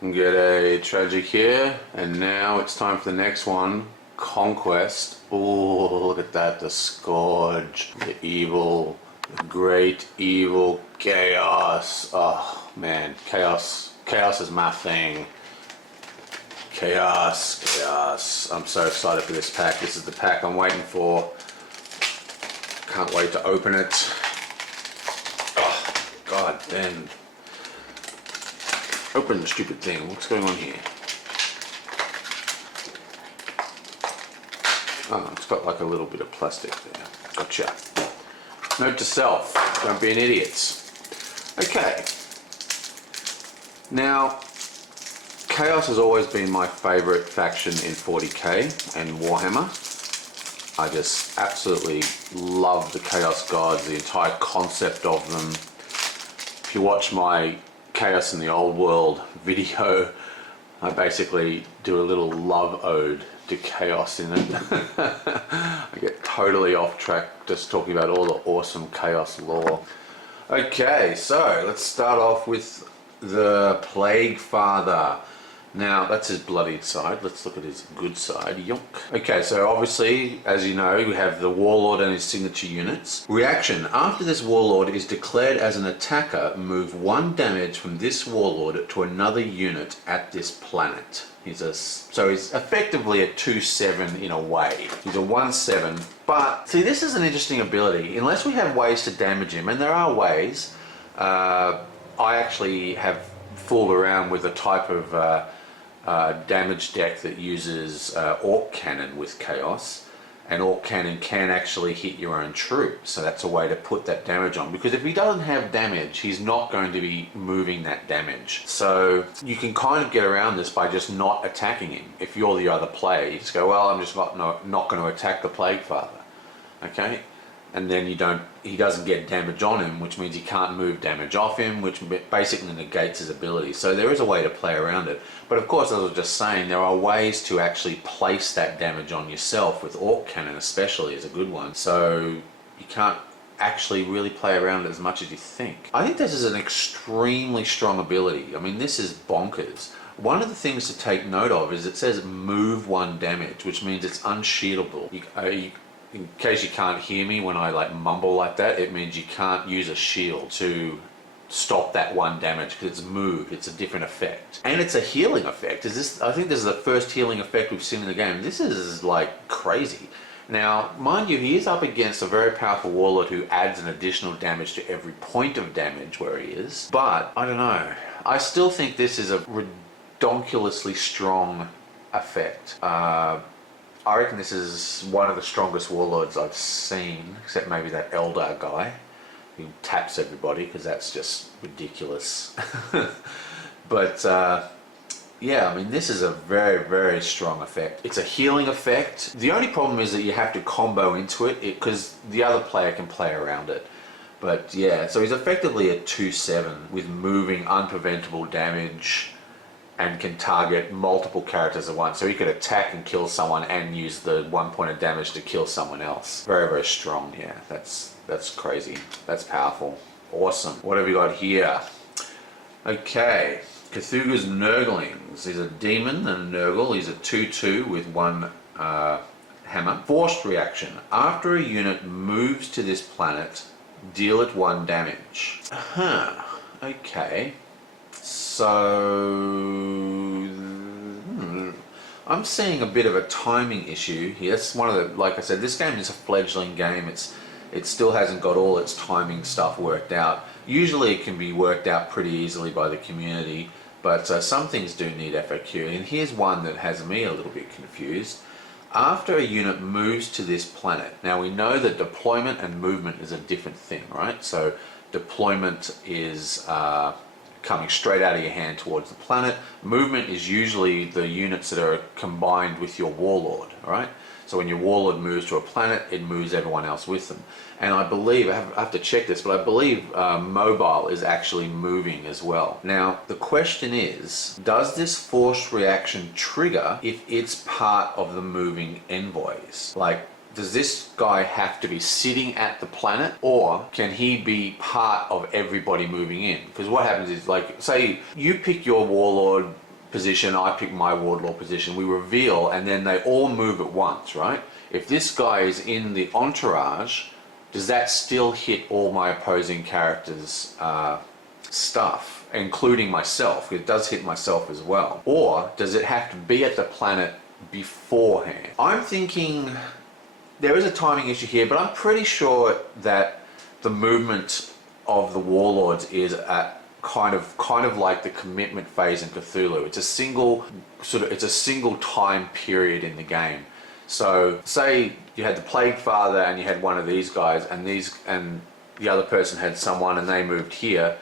Get a tragic here, and now it's time for the next one, Conquest. Oh, look at that, the Scourge, the evil, the great evil chaos. Oh man, chaos is my thing. Chaos. I'm so excited for this pack. This is the pack I'm waiting for. Can't wait to open it. Oh, god damn. Open the stupid thing. What's going on here? Oh, it's got like a little bit of plastic there. Gotcha. Note to self, don't be an idiot. Okay. Now, Chaos has always been my favourite faction in 40k and Warhammer. I just absolutely love the Chaos Gods, the entire concept of them. If you watch my Chaos in the Old World video, I basically do a little love ode to Chaos in it. I get totally off track just talking about all the awesome Chaos lore. Okay, so let's start off with the Plague Father. Now, that's his bloodied side. Let's look at his good side. Yonk. Okay, so obviously, as you know, we have the Warlord and his signature units. Reaction. After this Warlord is declared as an attacker, move 1 damage from this Warlord to another unit at this planet. So he's effectively a 2/7 in a way. He's a 1/7. But, see, this is an interesting ability. Unless we have ways to damage him, and there are ways, I actually have fooled around with a type of damage deck that uses Orc Cannon with Chaos, and Orc Cannon can actually hit your own troops, so that's a way to put that damage on, because if he doesn't have damage, he's not going to be moving that damage. So you can kind of get around this by just not attacking him. If you're the other player, you just go, well, I'm just not going to attack the Plague Father, okay? And then he doesn't get damage on him, which means he can't move damage off him, which basically negates his ability. So there is a way to play around it. But of course, as I was just saying, there are ways to actually place that damage on yourself, with Orc Cannon especially is a good one. So you can't actually really play around it as much as you think. I think this is an extremely strong ability. I mean, this is bonkers. One of the things to take note of is it says move 1 damage, which means it's unshieldable. In case you can't hear me when I like mumble like that, it means you can't use a shield to stop that 1 damage because it's moved. It's a different effect, and it's a healing effect. I think this is the first healing effect we've seen in the game. This is like crazy. Now, mind you, he is up against a very powerful Warlord who adds an additional damage to every point of damage where he is. But I don't know. I still think this is a redonkulously strong effect. I reckon this is one of the strongest Warlords I've seen, except maybe that Eldar guy who taps everybody, because that's just ridiculous. But yeah, I mean, this is a very, very strong effect. It's a healing effect. The only problem is that you have to combo into it because the other player can play around it. But yeah, so he's effectively a 2/7 with moving unpreventable damage, and can target multiple characters at once. So he could attack and kill someone and use the 1 point of damage to kill someone else. Very, very strong here. That's crazy. That's powerful. Awesome. What have we got here? Okay. Cthulhu's Nurglings. He's a demon and a Nurgle. He's a 2/2 with 1 hammer. Forced reaction. After a unit moves to this planet, deal it 1 damage. Okay. So I'm seeing a bit of a timing issue here. It's one of the, like I said, this game is a fledgling game. It still hasn't got all its timing stuff worked out. Usually it can be worked out pretty easily by the community, but some things do need FAQ. And here's one that has me a little bit confused. After a unit moves to this planet, now we know that deployment and movement is a different thing, right? So deployment is coming straight out of your hand towards the planet. Movement is usually the units that are combined with your Warlord, alright? So when your Warlord moves to a planet, it moves everyone else with them. And I believe, I have to check this, but I believe mobile is actually moving as well. Now, the question is, does this forced reaction trigger if it's part of the moving envoys? Like, does this guy have to be sitting at the planet, or can he be part of everybody moving in? Because what happens is, like, say you pick your Warlord position, I pick my Warlord position, we reveal, and then they all move at once, right? If this guy is in the entourage, does that still hit all my opposing characters' stuff, including myself? It does hit myself as well. Or does it have to be at the planet beforehand? I'm thinking there is a timing issue here, but I'm pretty sure that the movement of the Warlords is at kind of like the commitment phase in Cthulhu. It's a single time period in the game. So say you had the Plague Father and you had one of these guys, and the other person had someone and they moved here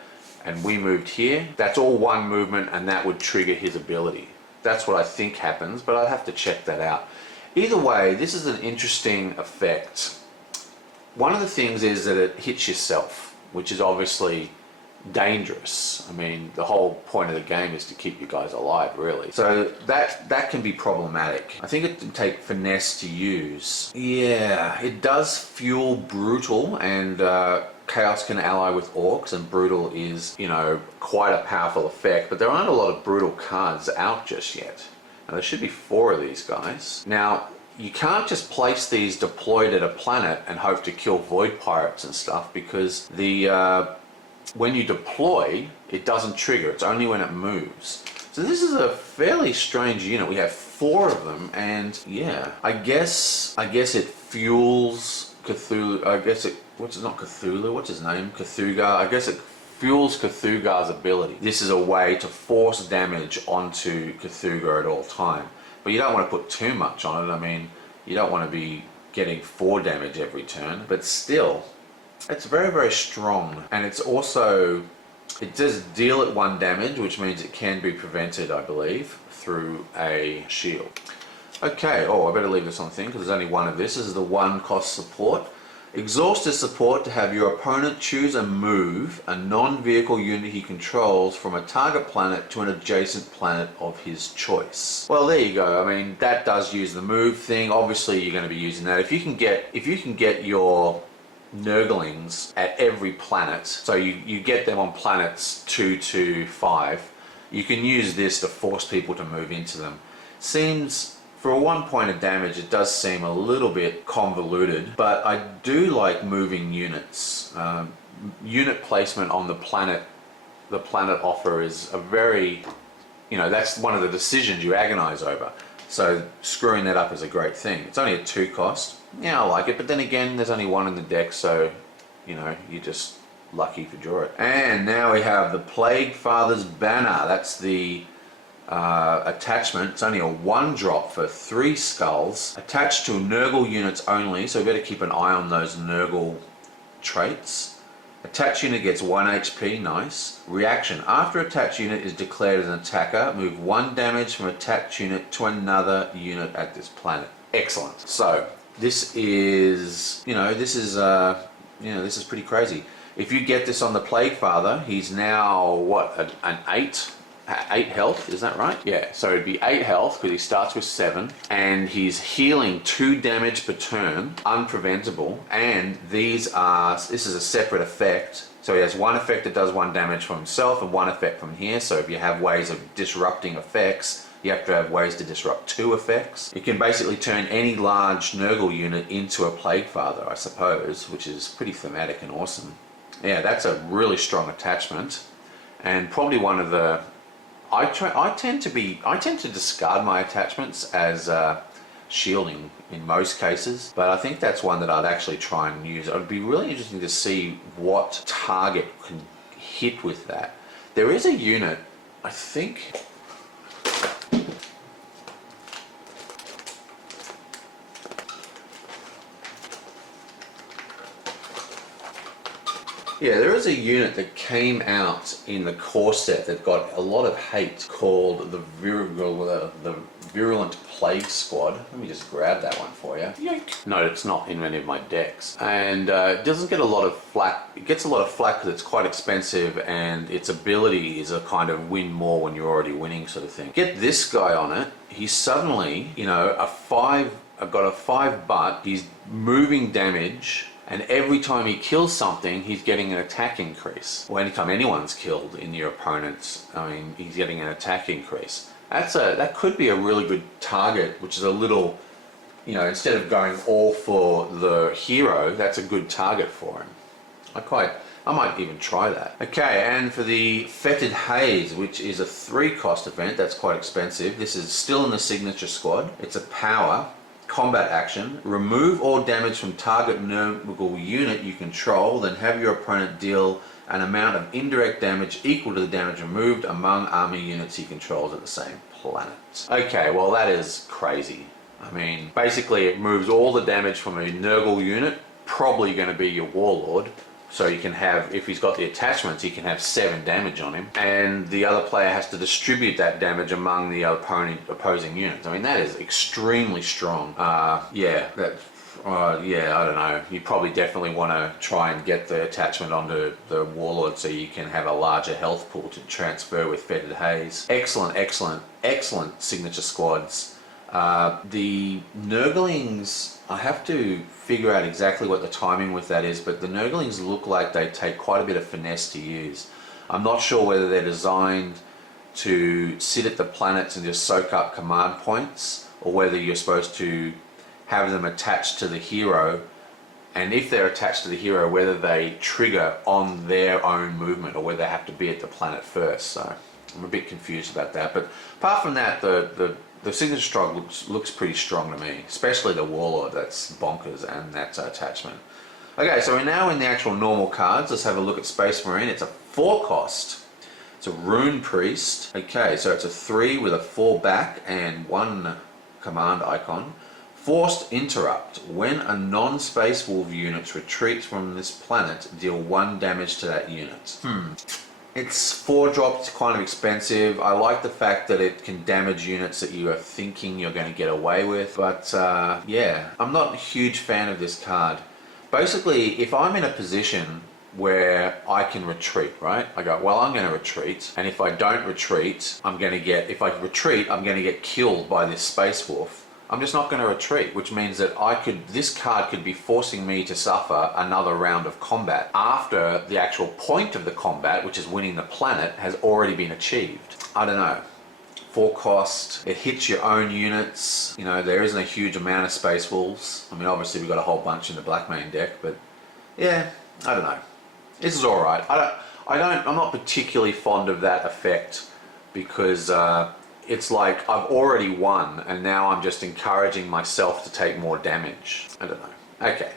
and we moved here. That's all one movement, and that would trigger his ability. That's what I think happens, but I'd have to check that out. Either way, this is an interesting effect. One of the things is that it hits yourself, which is obviously dangerous. I mean, the whole point of the game is to keep you guys alive, really. So that can be problematic. I think it can take finesse to use. Yeah, it does fuel brutal, and Chaos can ally with orcs, and brutal is, you know, quite a powerful effect, but there aren't a lot of brutal cards out just yet. Now, there should be 4 of these guys. Now, you can't just place these deployed at a planet and hope to kill void pirates and stuff, because when you deploy, it doesn't trigger. It's only when it moves. So this is a fairly strange unit. We have 4 of them, and yeah, I guess it fuels Cthulhu. I guess not Cthulhu. What's his name? Cthulhu. I guess it fuels Cthulhu's ability. This is a way to force damage onto Cthulhu at all time. But you don't want to put too much on it. I mean, you don't want to be getting 4 damage every turn, but still, it's very, very strong. And it's also, it does deal at 1 damage, which means it can be prevented, I believe, through a shield. Okay, I better leave this on thing because there's only 1 of this. This is the 1 cost support. Exhaust is support to have your opponent choose and move a non-vehicle unit he controls from a target planet to an adjacent planet of his choice. Well, there you go. I mean, that does use the move thing. Obviously, you're going to be using that. If you can get your Nurglings at every planet, so you get them on planets 2 to 5, you can use this to force people to move into them. Seems, for 1 point of damage, it does seem a little bit convoluted, but I do like moving units. Unit placement on the planet offer is a very, you know, that's one of the decisions you agonize over. So screwing that up is a great thing. It's only a 2 cost. Yeah, I like it, but then again, there's only 1 in the deck, so, you know, you're just lucky if you draw it. And now we have the Plague Father's Banner. That's the attachment. It's only a 1-drop for 3 skulls. Attached to Nurgle units only, so we better keep an eye on those Nurgle traits. Attached unit gets 1 HP, nice. Reaction. After attached unit is declared an attacker, move 1 damage from attached unit to another unit at this planet. Excellent. So, this is, this is pretty crazy. If you get this on the Plague Father, he's now, what, an 8 health, is that right? Yeah, so it'd be 8 health because he starts with 7, and he's healing 2 damage per turn, unpreventable, and this is a separate effect. So he has 1 effect that does 1 damage from himself and 1 effect from here. So if you have ways of disrupting effects, you have to have ways to disrupt 2 effects. You can basically turn any large Nurgle unit into a Plague Father, I suppose, which is pretty thematic and awesome. Yeah, that's a really strong attachment, and probably one of the I tend to discard my attachments as shielding in most cases, but I think that's one that I'd actually try and use. It would be really interesting to see what target can hit with that. There is a unit, I think. Yeah, there is a unit that came out in the core set that got a lot of hate called the Virulent Plague Squad. Let me just grab that one for you. Yoink. No, it's not in any of my decks. And it doesn't get a lot of flack. It gets a lot of flack because it's quite expensive, and its ability is a kind of win more when you're already winning sort of thing. Get this guy on it. He's suddenly, I've got a 5 butt. He's moving damage. And every time he kills something, he's getting an attack increase. Or anytime anyone's killed in your opponent's, he's getting an attack increase. that could be a really good target, which is a little, you know, instead of going all for the hero, that's a good target for him. I might even try that. Okay, and for the Fetid Haze, which is a 3-cost event, that's quite expensive. This is still in the signature squad. It's a power, combat action. Remove all damage from target Nurgle unit you control, then have your opponent deal an amount of indirect damage equal to the damage removed among army units he controls at the same planet. Okay, well that is crazy. I mean, basically it moves all the damage from a Nurgle unit, probably going to be your Warlord. So you can have, if he's got the attachments, he can have 7 damage on him. And the other player has to distribute that damage among the opposing units. I mean, that is extremely strong. Yeah, I don't know. You probably definitely want to try and get the attachment onto the Warlord so you can have a larger health pool to transfer with Fetid Haze. Excellent, excellent, excellent signature squads. The Nurglings, I have to figure out exactly what the timing with that is, but the Nurglings look like they take quite a bit of finesse to use. I'm not sure whether they're designed to sit at the planets and just soak up command points, or whether you're supposed to have them attached to the hero, and if they're attached to the hero, whether they trigger on their own movement or whether they have to be at the planet first. So I'm a bit confused about that, but apart from that, the signature strong looks pretty strong to me, especially the Warlord. That's bonkers, and that's attachment. Okay, so we're now in the actual normal cards. Let's have a look at Space Marine. It's a 4-cost. It's a Rune Priest. Okay, so it's a 3 with a 4 back and 1 command icon. Forced Interrupt. When a non-Space Wolf unit retreats from this planet, deal 1 damage to that unit. It's 4 drops, kind of expensive. I like the fact that it can damage units that you are thinking you're going to get away with. But yeah, I'm not a huge fan of this card. Basically, if I'm in a position where I can retreat, right? I go, well, I'm going to retreat. And if I don't retreat, if I retreat, I'm going to get killed by this Space Wolf. I'm just not going to retreat, which means that this card could be forcing me to suffer another round of combat after the actual point of the combat, which is winning the planet, has already been achieved. I don't know. 4-cost, it hits your own units. You know, there isn't a huge amount of Space Wolves. I mean, obviously we've got a whole bunch in the black main deck, but yeah, I don't know. This is all right. I'm not particularly fond of that effect because it's like I've already won and now I'm just encouraging myself to take more damage. I don't know. Okay,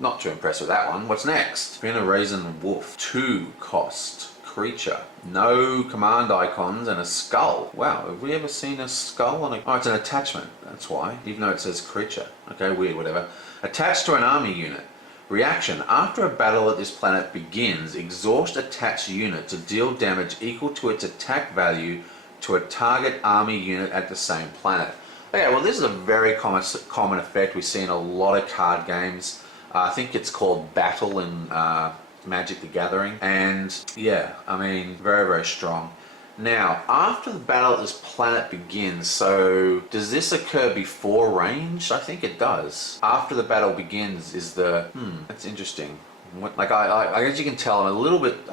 not too impressed with that one. What's next? Been a Raisin Wolf. 2-cost creature. No command icons and a skull. Wow, have we ever seen a skull on a... Oh, it's an attachment. That's why. Even though it says creature. Okay, weird, whatever. Attached to an army unit. Reaction. After a battle at this planet begins, exhaust attached unit to deal damage equal to its attack value to a target army unit at the same planet. Okay, well this is a very common effect we see in a lot of card games. I think it's called Battle in Magic the Gathering. And yeah, I mean, very, very strong. Now, after the battle at this planet begins, so does this occur before range? I think it does. After the battle begins is the... that's interesting. Like I guess you can tell I'm a little bit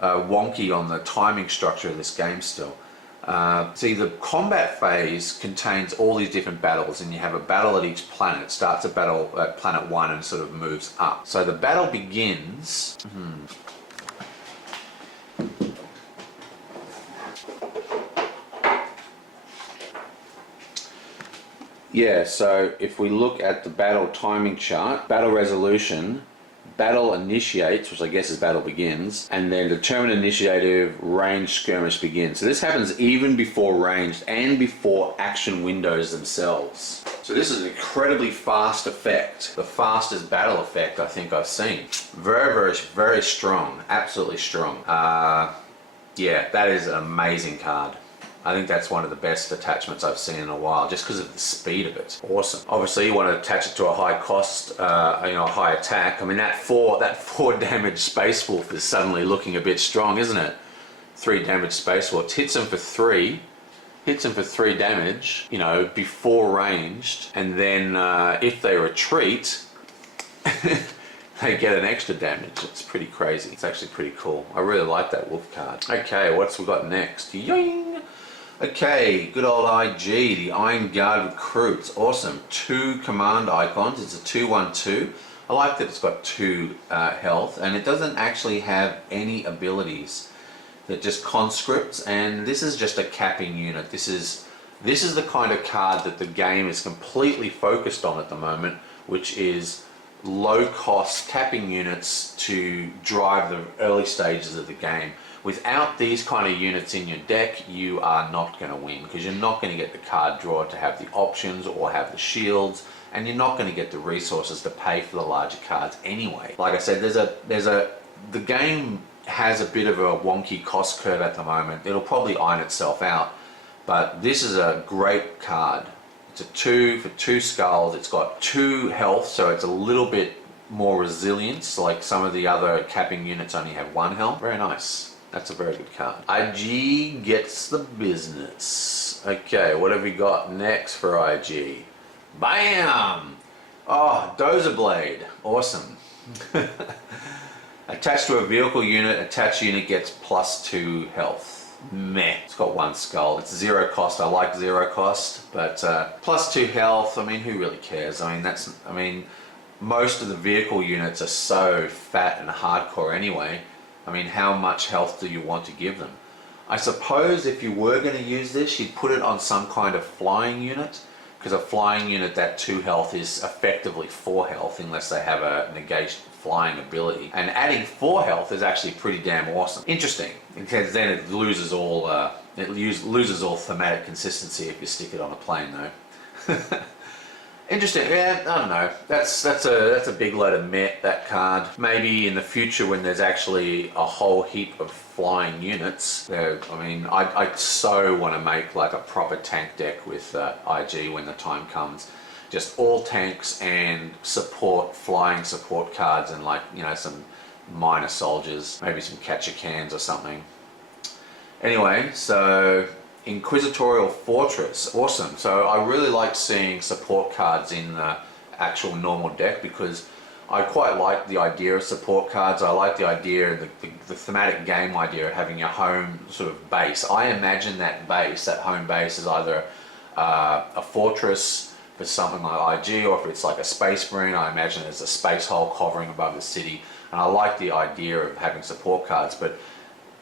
wonky on the timing structure of this game still. See, the combat phase contains all these different battles, and you have a battle at each planet. It starts a battle at planet 1 and sort of moves up. So the battle begins... Yeah, so if we look at the battle timing chart, battle resolution, battle initiates, which I guess is battle begins, and then determine initiative, range skirmish begins. So this happens even before ranged and before action windows themselves. So this is an incredibly fast effect. The fastest battle effect I think I've seen. Very, very, very strong. Absolutely strong. Yeah, that is an amazing card. I think that's one of the best attachments I've seen in a while, just because of the speed of it. Awesome. Obviously, you want to attach it to a high cost, a high attack. I mean, that 4 damage Space Wolf is suddenly looking a bit strong, isn't it? 3 damage Space Wolf hits him for 3. Hits them for 3 damage, before ranged, and then if they retreat, they get an extra damage. It's pretty crazy. It's actually pretty cool. I really like that wolf card. Okay, what's we got next? Yoing! Okay, good old IG, the Iron Guard Recruit. It's awesome. 2 command icons. It's a 2/1/2. I like that it's got 2 health, and it doesn't actually have any abilities. They're just conscripts, and this is just a capping unit. This is the kind of card that the game is completely focused on at the moment, which is low cost capping units to drive the early stages of the game. Without these kind of units in your deck, you are not going to win, because you're not going to get the card draw to have the options or have the shields, and you're not going to get the resources to pay for the larger cards anyway. Like I said, the game has a bit of a wonky cost curve at the moment. It'll probably iron itself out, but this is a great card. It's a 2 for 2 skulls. It's got 2 health, so it's a little bit more resilience. Like some of the other capping units only have 1 health. Very nice. That's a very good card. IG gets the business. Okay, what have we got next for IG? Bam! Oh, Dozer Blade. Awesome. Attached to a vehicle unit, attached unit gets +2 health. Meh. It's got 1 skull. It's 0 cost. I like 0 cost, but +2 health. I mean, who really cares? I mean, most of the vehicle units are so fat and hardcore anyway. I mean, how much health do you want to give them? I suppose if you were going to use this, you'd put it on some kind of flying unit, because a flying unit, that 2 health is effectively 4 health unless they have a negation flying ability. And adding 4 health is actually pretty damn awesome. Interesting, because then it loses all thematic consistency if you stick it on a plane though. Interesting. Yeah, I don't know. That's a big load of meh, that card. Maybe in the future when there's actually a whole heap of flying units. I mean, I so want to make like a proper tank deck with IG when the time comes. Just all tanks and flying support cards, and like, you know, some minor soldiers, maybe some catcher cans or something. Anyway, so Inquisitorial Fortress, awesome. So I really like seeing support cards in the actual normal deck, because I quite like the idea of support cards. I like the idea, the thematic game idea of having your home sort of base. I imagine that home base is either a fortress for something like IG, or if it's like a space marine, I imagine there's a space hulk hovering above the city. And I like the idea of having support cards, but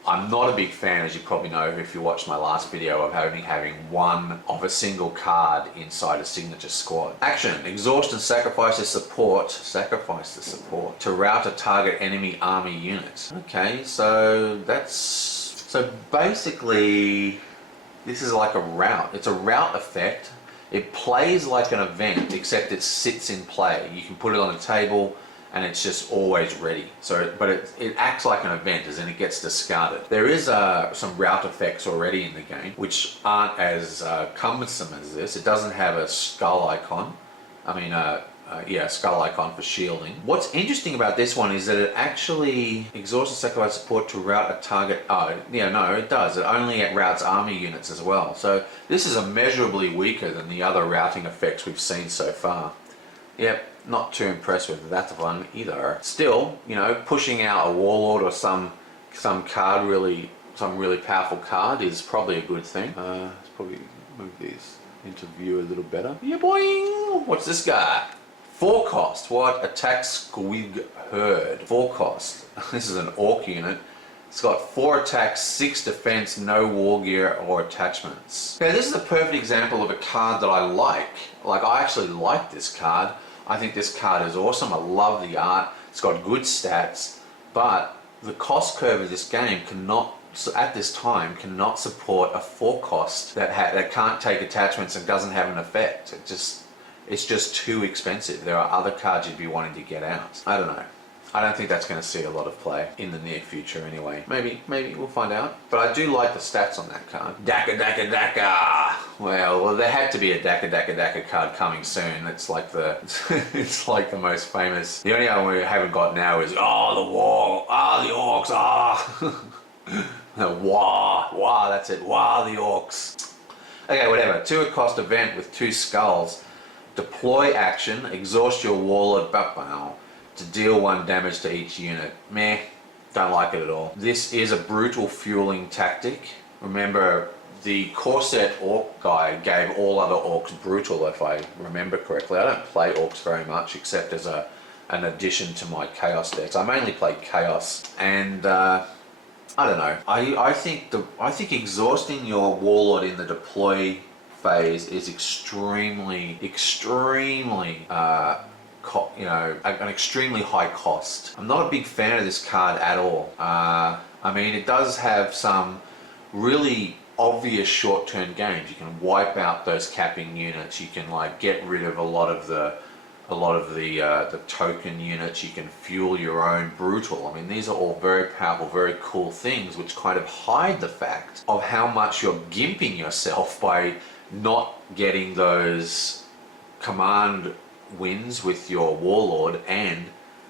I'm not a big fan, as you probably know if you watched my last video, of only having one of a single card inside a signature squad. Action: exhaust and sacrifice the support. Sacrifice the support to rout a target enemy army unit. Okay, so basically this is like a rout. It's a rout effect. It plays like an event, except it sits in play. You can put it on a table and it's just always ready. So, but it acts like an event, as in it gets discarded. There is some rout effects already in the game, which aren't as cumbersome as this. It doesn't have a skull icon. A skull icon for shielding. What's interesting about this one is that it actually exhausts and sacrifice support to rout a target. Oh, yeah, no, it does. It only routs army units as well. So this is immeasurably weaker than the other routing effects we've seen so far. Yep, not too impressed with that one either. Still, you know, pushing out a Warlord or some really powerful card is probably a good thing. Let's probably move these into view a little better. Yeah, boing! What's this guy? 4 cost. What? Attack Squig Herd. 4 cost. This is an orc unit. It's got 4 attacks, 6 defense, no war gear or attachments. Okay, this is a perfect example of a card that I like. Like, I actually like this card. I think this card is awesome. I love the art. It's got good stats, but the cost curve of this game at this time cannot support a 4 cost that can't take attachments and doesn't have an effect. It's just too expensive. There are other cards you'd be wanting to get out. I don't know. I don't think that's going to see a lot of play in the near future anyway. Maybe we'll find out. But I do like the stats on that card. Daka Daka Daka! Well, there had to be a Daka Daka Daka card coming soon. It's like the most famous. The only other one we haven't got now is, oh, the war, the orcs, Wah, that's it, wah, the orcs. Okay, whatever. 2 cost event with 2 skulls. Deploy action, exhaust your Warlord to deal 1 damage to each unit. Meh, don't like it at all. This is a brutal fueling tactic. Remember, the core set orc guy gave all other orcs brutal, if I remember correctly. I don't play orcs very much except as an addition to my chaos decks. I mainly play chaos, and I don't know. I think exhausting your warlord in the deploy phase is extremely an extremely high cost. I'm not a big fan of this card at all. I mean, it does have some really obvious short-term gains. You can wipe out those capping units. You can like get rid of a lot of the token units. You can fuel your own brutal. I mean, these are all very powerful, very cool things, which kind of hide the fact of how much you're gimping yourself by not getting those command wins with your warlord and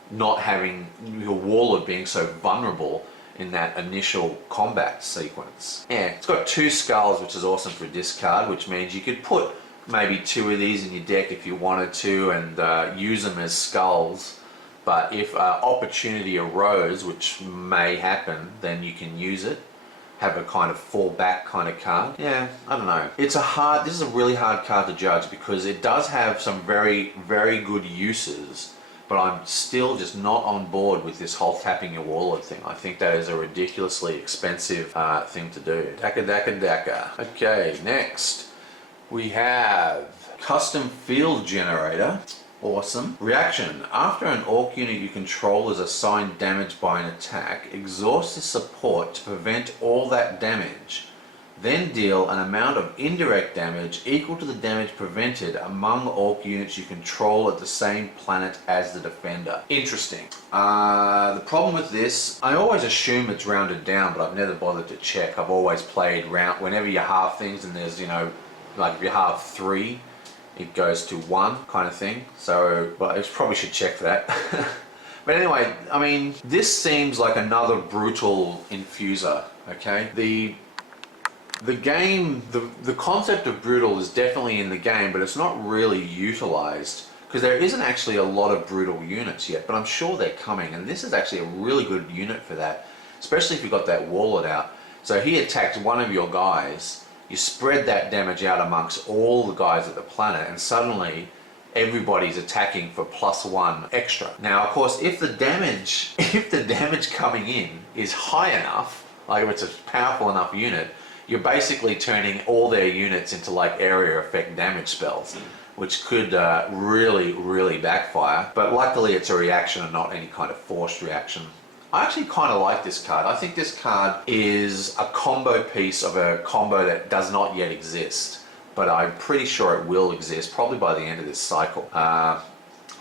not having your warlord being so vulnerable in that initial combat sequence. Yeah, it's got 2 skulls, which is awesome for discard, which means you could put maybe 2 of these in your deck if you wanted to and use them as skulls. But if opportunity arose, which may happen, then you can use it. Have a kind of fall back kind of card. Yeah, I don't know. This is a really hard card to judge because it does have some very, very good uses, but I'm still just not on board with this whole tapping your warlord thing. I think that is a ridiculously expensive thing to do. Daka. Okay, next we have custom field generator. Awesome. Reaction. After an orc unit you control is assigned damage by an attack, exhaust this support to prevent all that damage. Then deal an amount of indirect damage equal to the damage prevented among orc units you control at the same planet as the defender. Interesting. The problem with this, I always assume it's rounded down, but I've never bothered to check. I've always played round, whenever you halve things and there's, like if you halve 3, it goes to 1 kind of thing. So, but I probably should check that. But anyway, I mean, this seems like another brutal infuser, okay? The concept of brutal is definitely in the game, but it's not really utilized because there isn't actually a lot of brutal units yet, but I'm sure they're coming, and this is actually a really good unit for that, especially if you've got that warlord out. So he attacks one of your guys, you spread that damage out amongst all the guys at the planet, and suddenly everybody's attacking for +1 extra. Now, of course, if the damage coming in is high enough, like if it's a powerful enough unit, you're basically turning all their units into like area effect damage spells, which could really backfire. But luckily it's a reaction and not any kind of forced reaction. I actually kind of like this card. I think this card is a combo piece of a combo that does not yet exist, but I'm pretty sure it will exist probably by the end of this cycle. I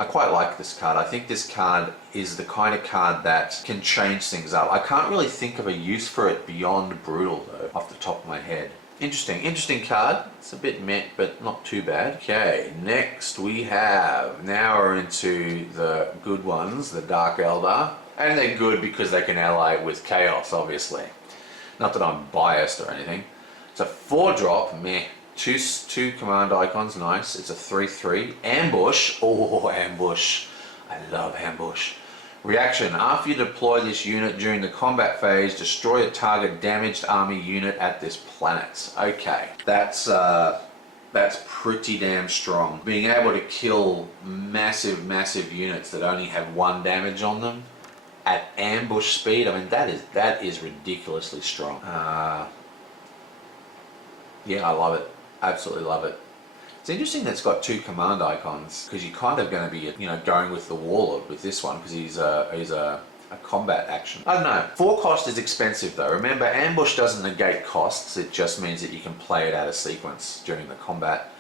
quite like this card. I think this card is the kind of card that can change things up. I can't really think of a use for it beyond brutal though, off the top of my head. Interesting card. It's a bit meh, but not too bad. Okay, next we have, now we're into the good ones, the Dark Eldar. And they're good because they can ally with Chaos, obviously. Not that I'm biased or anything. It's a 4-drop, meh. Two command icons, nice. It's a 3/3. Ambush, oh, ambush. I love ambush. Reaction, after you deploy this unit during the combat phase, destroy a target damaged army unit at this planet. Okay, that's pretty damn strong. Being able to kill massive units that only have 1 damage on them at ambush speed, I mean, that is ridiculously strong. Yeah, I love it. Absolutely love it. It's interesting that it's got 2 command icons, because you're kind of going to be, going with the Warlord with this one, because he's a combat action. I don't know. 4 cost is expensive though. Remember, ambush doesn't negate costs. It just means that you can play it out of sequence during the combat.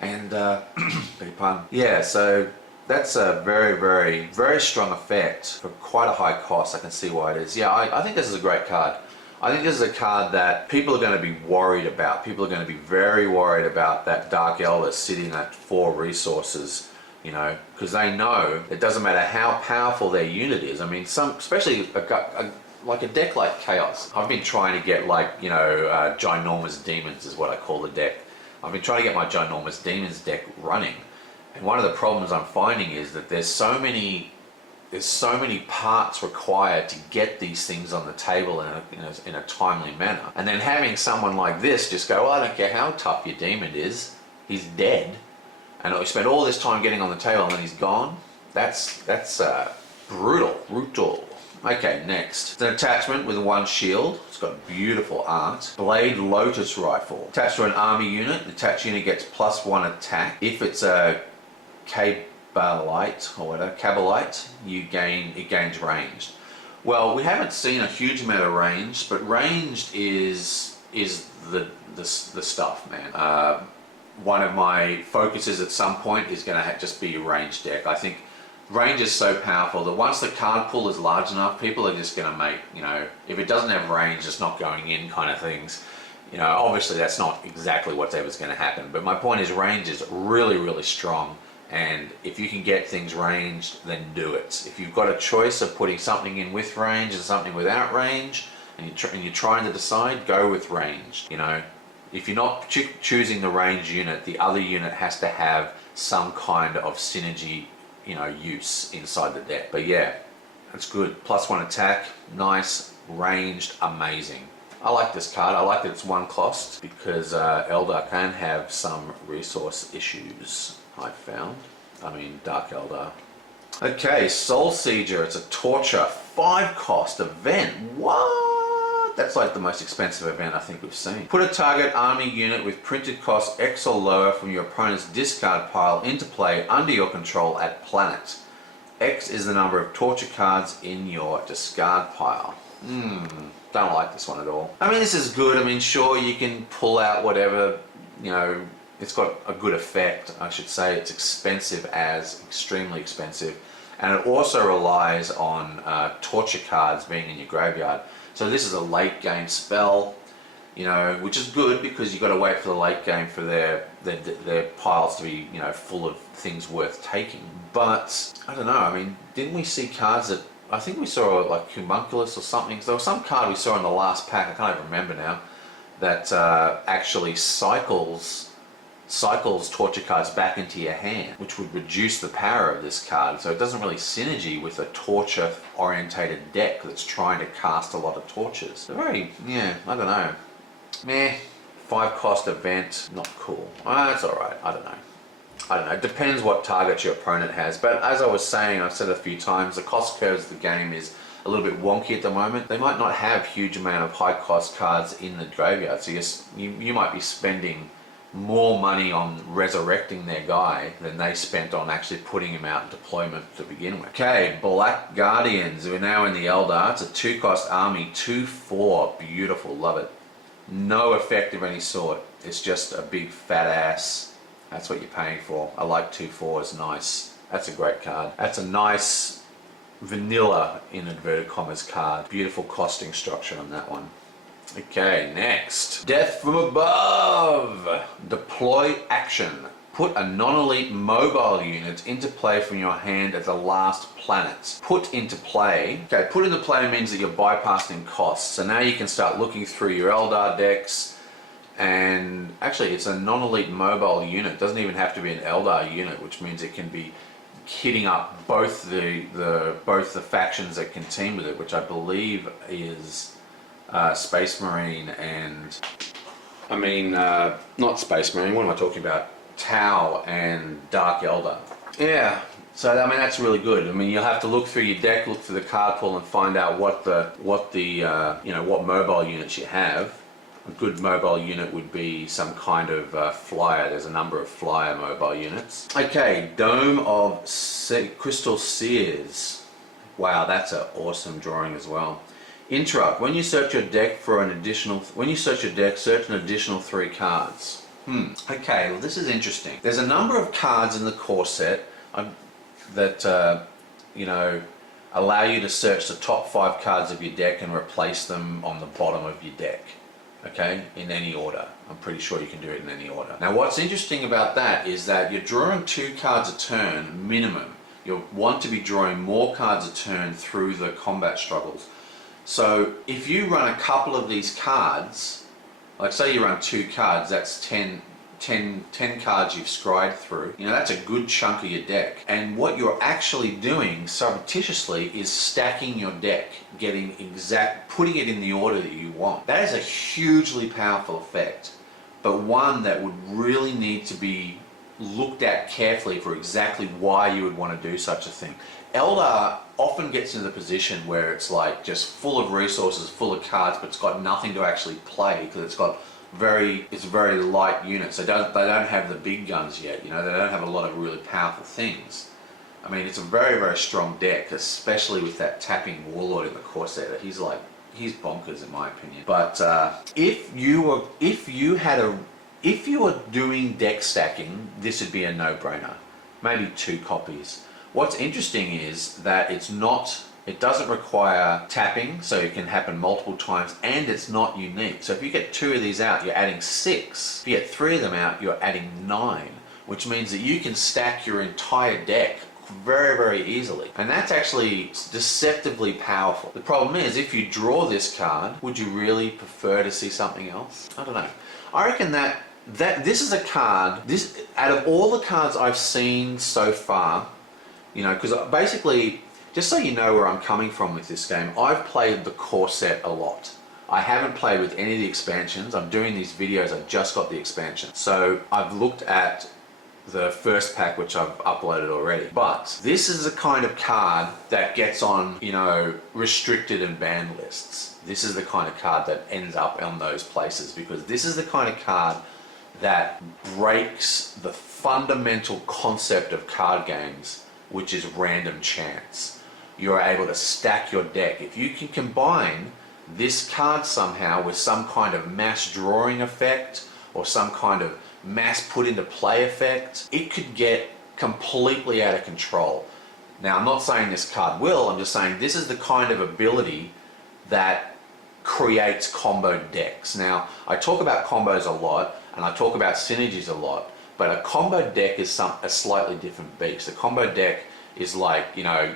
And, beg pardon. Yeah, so that's a very strong effect for quite a high cost. I can see why it is. Yeah, I think this is a great card. I think this is a card that people are going to be worried about. People are going to be very worried about that Dark Eldar sitting at 4 resources, because they know it doesn't matter how powerful their unit is. I mean, especially like a deck like Chaos. I've been trying to get Ginormous Demons is what I call the deck. I've been trying to get my Ginormous Demons deck running. And one of the problems I'm finding is that there's so many there's so many parts required to get these things on the table in a timely manner. And then having someone like this just go, I don't care how tough your demon is, he's dead. And we spent all this time getting on the table and then he's gone. That's brutal. Okay, next. It's an attachment with one shield. It's got beautiful art. Blade Lotus Rifle. Attached to an army unit. The attached unit gets +1 attack. If it's a Cabalite or whatever, Cabalite, it gains ranged. Well, we haven't seen a huge amount of range, but ranged is the stuff, man. One of my focuses at some point is going to just be a ranged deck. I think range is so powerful that once the card pool is large enough, people are just going to make, if it doesn't have range, it's not going in kind of things. Obviously that's not exactly whatever's going to happen, but my point is range is really, really strong. And if you can get things ranged, then do it. If you've got a choice of putting something in with range and something without range, and you're trying to decide, go with ranged. If you're not choosing the range unit, the other unit has to have some kind of synergy, use inside the deck. But yeah, that's good. +1 attack, nice, ranged, amazing. I like this card. I like that it's 1 cost because Eldar can have some resource issues, I've found. Dark Eldar. Okay, Soul Sieger. It's a torture 5 cost event. What? That's like the most expensive event I think we've seen. Put a target army unit with printed cost X or lower from your opponent's discard pile into play under your control at planet. X is the number of torture cards in your discard pile. Don't like this one at all. This is good. Sure, you can pull out whatever, it's got a good effect, I should say. It's expensive as extremely expensive. And it also relies on torture cards being in your graveyard. So this is a late game spell, which is good because you've got to wait for the late game for their piles to be, full of things worth taking. But, I don't know, didn't we see cards that, I think we saw like Homunculus or something. There was some card we saw in the last pack, I can't even remember now, that actually cycles torture cards back into your hand, which would reduce the power of this card. So it doesn't really synergy with a torture orientated deck that's trying to cast a lot of tortures. So I don't know. 5 cost event, not cool. That's alright, I don't know. It depends what target your opponent has. But as I was saying, I've said it a few times, the cost curves of the game is a little bit wonky at the moment. They might not have huge amount of high cost cards in the graveyard. So you might be spending more money on resurrecting their guy than they spent on actually putting him out in deployment to begin with. Okay, Black Guardians. We're now in the Eldar. It's a 2 cost army, 2/4. Beautiful, love it. No effect of any sort. It's just a big fat ass. That's what you're paying for. I like 2/4s, nice. That's a great card. That's a nice vanilla, in inverted commas, card. Beautiful costing structure on that one. Okay, next. Death from Above. Deploy action. Put a non-elite mobile unit into play from your hand at the last planet. Put into play. Okay, put into play means that you're bypassing costs. So now you can start looking through your Eldar decks. And actually, it's a non-elite mobile unit. It doesn't even have to be an Eldar unit, which means it can be hitting up both the factions that can team with it, which I believe is Space Marine and not Space Marine. What am I talking about? Tau and Dark Eldar. Yeah. So that's really good. You'll have to look through your deck, look through the card pool, and find out what mobile units you have. A good mobile unit would be some kind of flyer. There's a number of flyer mobile units. Okay, Dome of Crystal Seers. Wow, that's an awesome drawing as well. Interrupt. When you search your deck search an additional 3 cards. Okay, well, this is interesting. There's a number of cards in the core set that allow you to search the top 5 cards of your deck and replace them on the bottom of your deck. Okay, in any order. I'm pretty sure you can do it in any order. Now, what's interesting about that is that you're drawing 2 cards a turn minimum. You'll want to be drawing more cards a turn through the combat struggles. So if you run a couple of these cards, like say you run 2 cards, that's 10 10 cards you've scryed through, you know, that's a good chunk of your deck. And what you're actually doing surreptitiously is stacking your deck, putting it in the order that you want. That is a hugely powerful effect, but one that would really need to be looked at carefully for exactly why you would want to do such a thing. Eldar often gets into the position where it's like just full of resources, full of cards, but it's got nothing to actually play because it's very light units. They don't have the big guns yet. You know, they don't have a lot of really powerful things. I mean, it's a very, very strong deck, especially with that tapping Warlord in the core set. He's bonkers in my opinion. But if you were doing deck stacking, this would be a no-brainer. Maybe 2 copies. What's interesting is that it doesn't require tapping, so it can happen multiple times, and it's not unique. So if you get 2 of these out, you're adding 6. If you get 3 of them out, you're adding 9, which means that you can stack your entire deck very, very easily. And that's actually deceptively powerful. The problem is, if you draw this card, would you really prefer to see something else? I don't know. I reckon that this is a card, out of all the cards I've seen so far, you know, because basically, just so you know where I'm coming from with this game, I've played the core set a lot. I haven't played with any of the expansions. I'm doing these videos, I just got the expansion. So I've looked at the first pack, which I've uploaded already. But this is the kind of card that gets on, you know, restricted and banned lists. This is the kind of card that ends up on those places, because this is the kind of card that breaks the fundamental concept of card games, which is random chance. You're able to stack your deck. If you can combine this card somehow with some kind of mass drawing effect or some kind of mass put into play effect, it could get completely out of control. Now, I'm not saying this card will, I'm just saying this is the kind of ability that creates combo decks. Now, I talk about combos a lot and I talk about synergies a lot, but a combo deck is a slightly different beast. A combo deck is like, you know,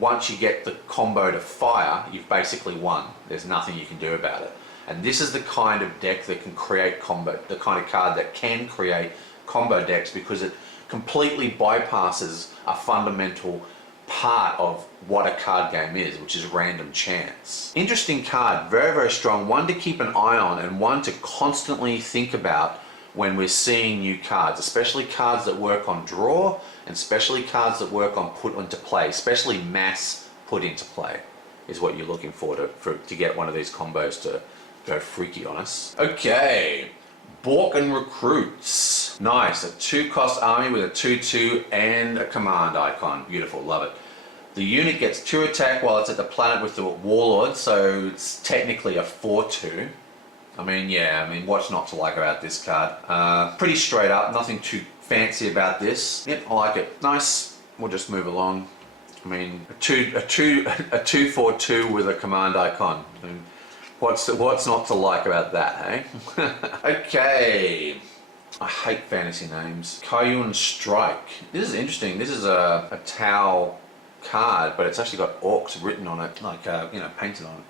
once you get the combo to fire, you've basically won. There's nothing you can do about it. And this is the kind of deck that can create the kind of card that can create combo decks, because it completely bypasses a fundamental part of what a card game is, which is random chance. Interesting card, very, very strong, one to keep an eye on and one to constantly think about when we're seeing new cards, especially cards that work on draw and especially cards that work on put into play, especially mass put into play is what you're looking for to get one of these combos to go freaky on us. Okay, Borken Recruits. Nice, a 2-cost army with a 2/2 and a command icon. Beautiful, love it. The unit gets 2 attack while it's at the planet with the Warlord, so it's technically a 4/2. I mean, what's not to like about this card? Pretty straight up, nothing too fancy about this. Yep, I like it. Nice. We'll just move along. I mean, a 2/4/2 with a command icon. I mean, what's not to like about that, hey? Okay. I hate fantasy names. Kayun Strike. This is interesting. This is a Tau card, but it's actually got orcs written on it, like you know, painted on it.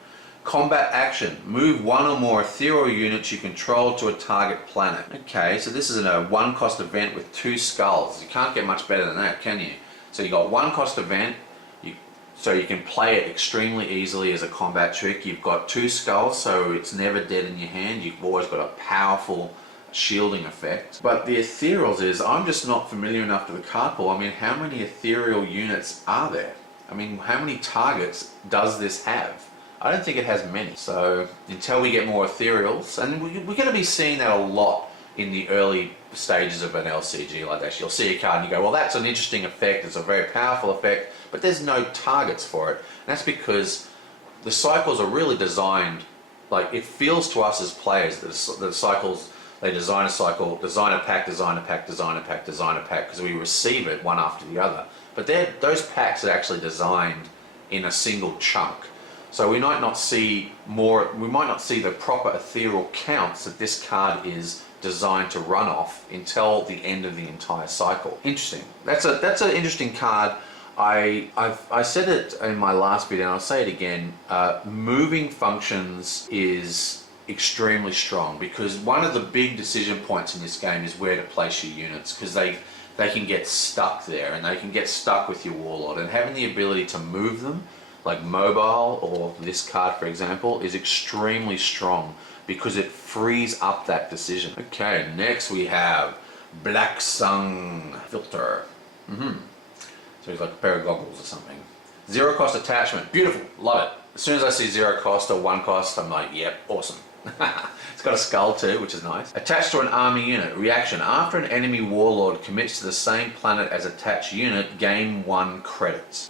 Combat action. Move 1 or more ethereal units you control to a target planet. Okay, so this is a 1-cost event with 2 skulls. You can't get much better than that, can you? So you got 1-cost event, so you can play it extremely easily as a combat trick. You've got 2 skulls, so it's never dead in your hand. You've always got a powerful shielding effect. But the ethereals I'm just not familiar enough with the card pool. I mean, how many ethereal units are there? I mean, how many targets does this have? I don't think it has many. So until we get more ethereals, and we're going to be seeing that a lot in the early stages of an LCG like that. You'll see a card and you go, well, that's an interesting effect, it's a very powerful effect, but there's no targets for it. And that's because the cycles are really designed, like, it feels to us as players that the cycles, they design a cycle, design a pack, design a pack, design a pack, design a pack, because we receive it one after the other. But those packs are actually designed in a single chunk. So we might not see the proper ethereal counts that this card is designed to run off until the end of the entire cycle. Interesting. That's an interesting card. I said it in my last video and I'll say it again. Moving functions is extremely strong, because one of the big decision points in this game is where to place your units, because they can get stuck there, and they can get stuck with your Warlord, and having the ability to move them, like mobile or this card for example, is extremely strong because it frees up that decision. Okay, next we have Black Sun Filter. So he's like a pair of goggles or something. 0 cost attachment, beautiful, love it. As soon as I see 0 cost or 1 cost, I'm like, yep, awesome. It's got a skull too, which is nice. Attached to an army unit. Reaction: after an enemy warlord commits to the same planet as attached unit, gain 1 credits.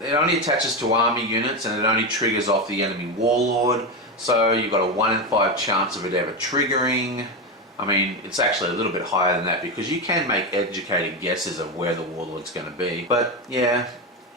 It only attaches to army units, and it only triggers off the enemy warlord, so you've got a 1 in 5 chance of it ever triggering. I mean, it's actually a little bit higher than that, because you can make educated guesses of where the warlord's going to be. But yeah,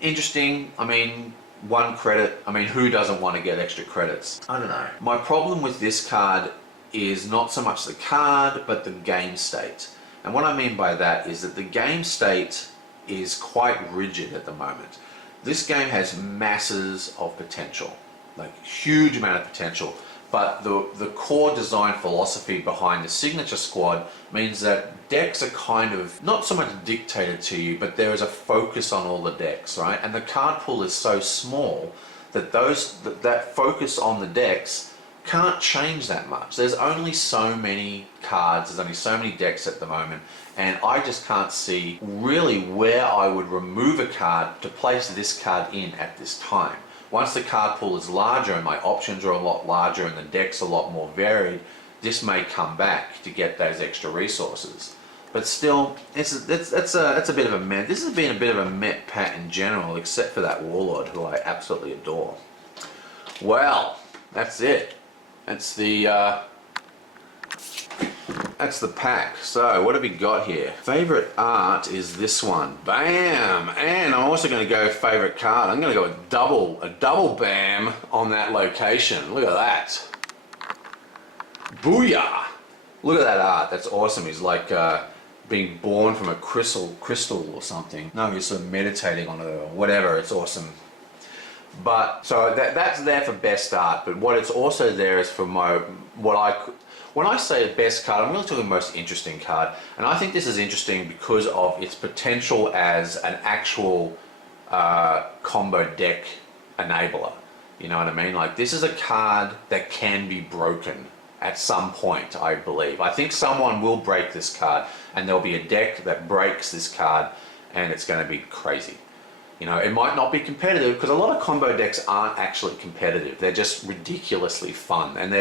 interesting. I mean, 1 credit. I mean, who doesn't want to get extra credits? I don't know. My problem with this card is not so much the card, but the game state. And what I mean by that is that the game state is quite rigid at the moment. This game has masses of potential, like huge amount of potential, but the core design philosophy behind the signature squad means that decks are kind of not so much dictated to you, but there is a focus on all the decks, right? And the card pool is so small that that focus on the decks can't change that much. There's only so many cards, there's only so many decks at the moment, and I just can't see really where I would remove a card to place this card in at this time. Once the card pool is larger and my options are a lot larger and the deck's a lot more varied, this may come back to get those extra resources. But still, it's a bit of a meh. This has been a bit of a meh pat in general, except for that Warlord, who I absolutely adore. Well, that's it. That's the pack. So what have we got here? Favorite art is this one. Bam! And I'm also going to go favorite card. I'm going to go a double bam on that location. Look at that. Booyah! Look at that art. That's awesome. He's like being born from a crystal or something. No, he's sort of meditating on it or whatever. It's awesome. But so that's there for best art, but what it's also there is for when I say best card, I'm really talking most interesting card, and I think this is interesting because of its potential as an actual combo deck enabler. You know what I mean? Like, this is a card that can be broken at some point, I believe. I think someone will break this card, and there'll be a deck that breaks this card, and it's going to be crazy. You know, it might not be competitive, because a lot of combo decks aren't actually competitive. They're just ridiculously fun, and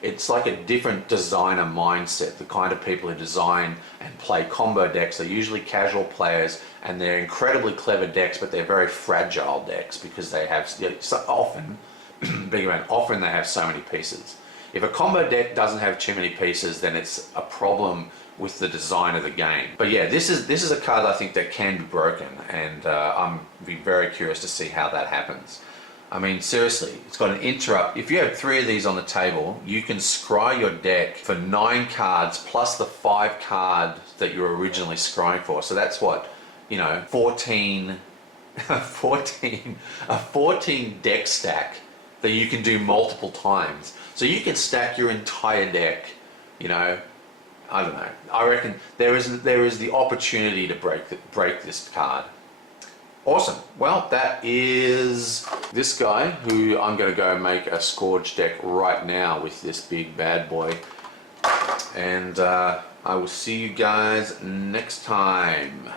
it's like a different designer mindset. The kind of people who design and play combo decks are usually casual players, and they're incredibly clever decks, but they're very fragile decks because they have often they have so many pieces. If a combo deck doesn't have too many pieces, then it's a problem with the design of the game. But yeah, this is a card I think that can be broken, and I'm very curious to see how that happens. I mean, seriously, it's got an interrupt. If you have 3 of these on the table, you can scry your deck for 9 cards plus the 5 cards that you were originally scrying for. So that's what, you know, 14 a 14 deck stack that you can do multiple times. So you can stack your entire deck, you know. I don't know. I reckon there is the opportunity to break this card. Awesome. Well, that is this guy, who I'm going to go make a Scourge deck right now with this big bad boy. And I will see you guys next time.